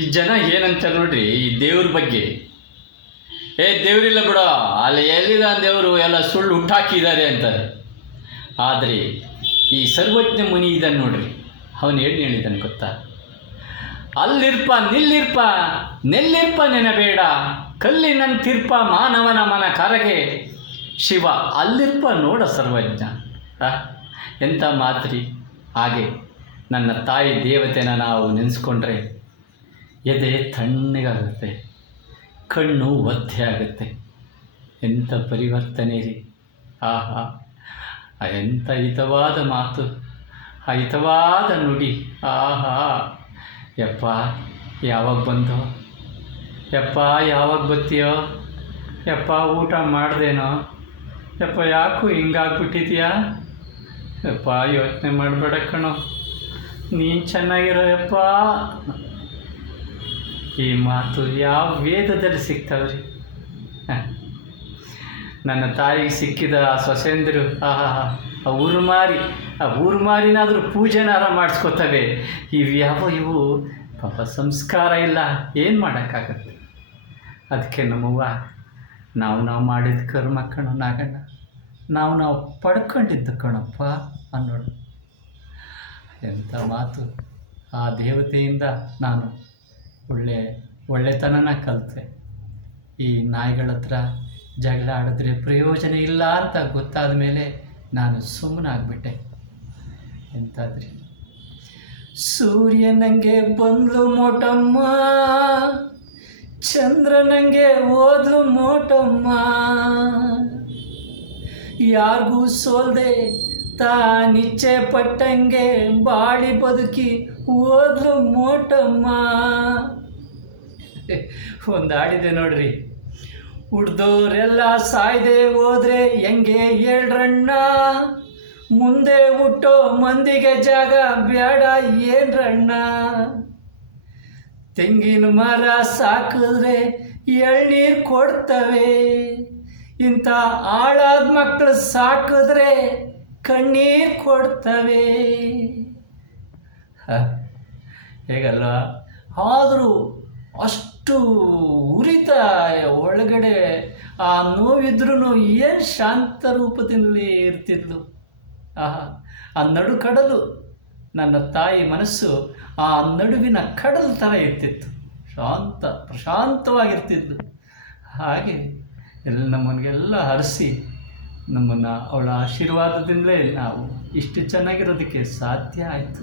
ಈ ಜನ ಏನಂತಾರೆ ನೋಡ್ರಿ ಈ ದೇವ್ರ ಬಗ್ಗೆ. ದೇವರಿಲ್ಲ ಬಿಡೋ, ಅಲ್ಲಿ ಎಲ್ಲಿದ ದೇವರು, ಎಲ್ಲ ಸುಳ್ಳು ಹುಟ್ಟಾಕಿದ್ದಾರೆ ಅಂತಾರೆ. ಆದರೆ ಈ ಸರ್ವಜ್ಞ ಮುನಿ ಇದನ್ನು ನೋಡ್ರಿ, ಅವನು ಏನು ಹೇಳಿದ್ದಾನೆ ಗೊತ್ತಾ? ಅಲ್ಲಿರ್ಪ ನಿಲ್ಲಿರ್ಪ ನೆಲ್ಲಿರ್ಪ ನೆನಬೇಡ, ಕಲ್ಲಿನಂತಿರ್ಪ ಮಾನವನ ಮನ ಕರಗೆ ಶಿವ ಅಲ್ಲಿರ್ಪ ನೋಡ ಸರ್ವಜ್ಞ. ಎಂಥ ಮಾತ್ರಿ. ಹಾಗೆ ನನ್ನ ತಾಯಿ ದೇವತೆನ ನಾವು ನೆನೆಸ್ಕೊಂಡ್ರೆ ಎದೆ ತಣ್ಣಗಾಗುತ್ತೆ, ಕಣ್ಣು ಒದ್ದೆ ಆಗುತ್ತೆ. ಎಂಥ ಪರಿವರ್ತನೆ ರೀ. ಆಹಾ, ಎಂಥ ಹಿತವಾದ ಮಾತು, ಆ ಹಿತವಾದ ನುಡಿ. ಆಹಾ, ಯಪ್ಪ ಯಾವಾಗ ಬಂದೋ, ಯಪ್ಪ ಯಾವಾಗ ಬತ್ತೀಯೋ, ಯಪ್ಪ ಊಟ ಮಾಡ್ದೇನೋ, ಯಪ್ಪ ಯಾಕೋ ಹಿಂಗಾಗ್ಬಿಟ್ಟಿದ್ಯಾ, ಯಪ್ಪ ಯೋಚನೆ ಮಾಡಬೇಡ ಕಣೋ, ನೀನು ಚೆನ್ನಾಗಿರೋ ಯಪ್ಪ. ಈ ಮಾತು ಯಾವ ವೇದದಲ್ಲಿ ಸಿಗ್ತಾವ್ರಿ? ನನ್ನ ತಾಯಿಗೆ ಸಿಕ್ಕಿದ ಆ ಸೊಸೆಂದರು ಆ ಊರು ಮಾರಿನಾದರೂ ಪೂಜೆನಾರ ಮಾಡಿಸ್ಕೊತವೆ. ಇವು ಪಾಪ ಸಂಸ್ಕಾರ ಇಲ್ಲ, ಏನು ಮಾಡೋಕ್ಕಾಗತ್ತೆ? ಅದಕ್ಕೆ ನಮ್ಮವ್ವ ನಾವು ಮಾಡಿದ ಕರ್ಮ ಕಣೋ ನಾಗಣ್ಣ, ನಾವು ಪಡ್ಕೊಂಡಿದ್ದು ಕಣಪ್ಪ ಅನ್ನೋಳು. ಎಂಥ ಮಾತು. ಆ ದೇವತೆಯಿಂದ ನಾನು ಒಳ್ಳೆತನನ ಕಲಿತೆ. ಈ ನಾಯಿಗಳ ಹತ್ರ ಜಗಳ ಆಡಿದ್ರೆ ಪ್ರಯೋಜನ ಇಲ್ಲ ಅಂತ ಗೊತ್ತಾದ ಮೇಲೆ ನಾನು ಸುಮ್ಮನಾಗ್ಬಿಟ್ಟೆ. ಎಂತಾದ್ರಿ, ಸೂರ್ಯನಂಗೆ ಬಂದ್ಲು ಮೋಟಮ್ಮ, ಚಂದ್ರನಂಗೆ ಹೋದ್ಲು ಮೋಟಮ್ಮ, ಯಾರಿಗೂ ಸೋಲ್ದೆ ತಾನಿಚ್ಛೆ ಪಟ್ಟಂಗೆ ಬಾಳಿ ಬದುಕಿ ಹೋದ್ಲು ಮೋಟಮ್ಮ. ಒಂದು ಹಾಡಿದೆ ನೋಡ್ರಿ, ಹುಡ್ದೋರೆಲ್ಲ ಸಾಯ್ದೆ ಹೋದ್ರೆ ಹೆಂಗೆ ಹೇಳ್ರಣ್ಣ, ಮುಂದೆ ಹುಟ್ಟೋ ಮಂದಿಗೆ ಜಾಗ ಬೇಡ ಏನ್ರಣ್ಣ, ತೆಂಗಿನ ಮರ ಸಾಕಿದ್ರೆ ಎಳ್ನೀರು ಕೊಡ್ತವೆ, ಇಂಥ ಹಾಳಾದ ಮಕ್ಕಳು ಸಾಕಿದ್ರೆ ಕಣ್ಣೀರು ಕೊಡ್ತವೆ. ಹೇಗಲ್ವಾ? ಆದರೂ ಅಷ್ಟು ಉರಿತ ಒಳಗಡೆ ಆ ನೋವಿದ್ರೂ ಏನು ಶಾಂತ ರೂಪದಲ್ಲಿ ಇರ್ತಿದ್ಲು. ಆ ನಡುಕಡಲು, ನನ್ನ ತಾಯಿ ಮನಸ್ಸು ಆ ನಡುವಿನ ಕಡಲು ಥರ ಇರ್ತಿತ್ತು, ಪ್ರಶಾಂತವಾಗಿರ್ತಿದ್ಲು. ಹಾಗೆ ನಮ್ಮನಿಗೆಲ್ಲ ಹರಿಸಿ ನಮ್ಮನ್ನು ಅವಳ ಆಶೀರ್ವಾದದಿಂದಲೇ ನಾವು ಇಷ್ಟು ಚೆನ್ನಾಗಿರೋದಕ್ಕೆ ಸಾಧ್ಯ ಆಯಿತು.